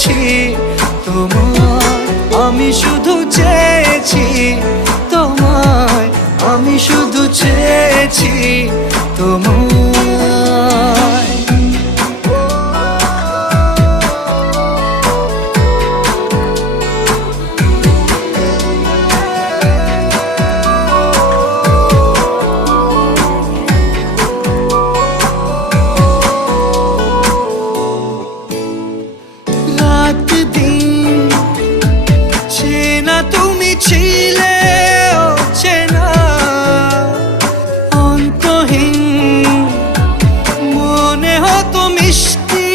চেয়েছি তোমায়, আমি শুধু চেয়েছি তোমায়, আমি শুধু চেয়েছি তোমায়। রাত দিন চেনা তুমি ছিলে চেনা অন্তহীন, মনে হতো মিষ্টি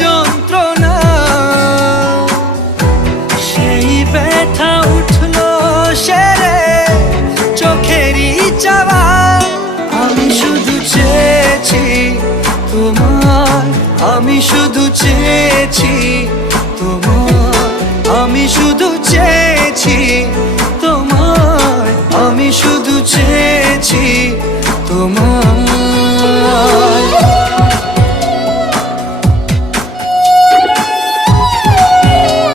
যন্ত্রণা। সেই ব্যথা উঠলো সেরে চোখেরই চাওয়া, আমি শুধু চেয়েছি তোমার, আমি শুধু চেয়েছি তোমার।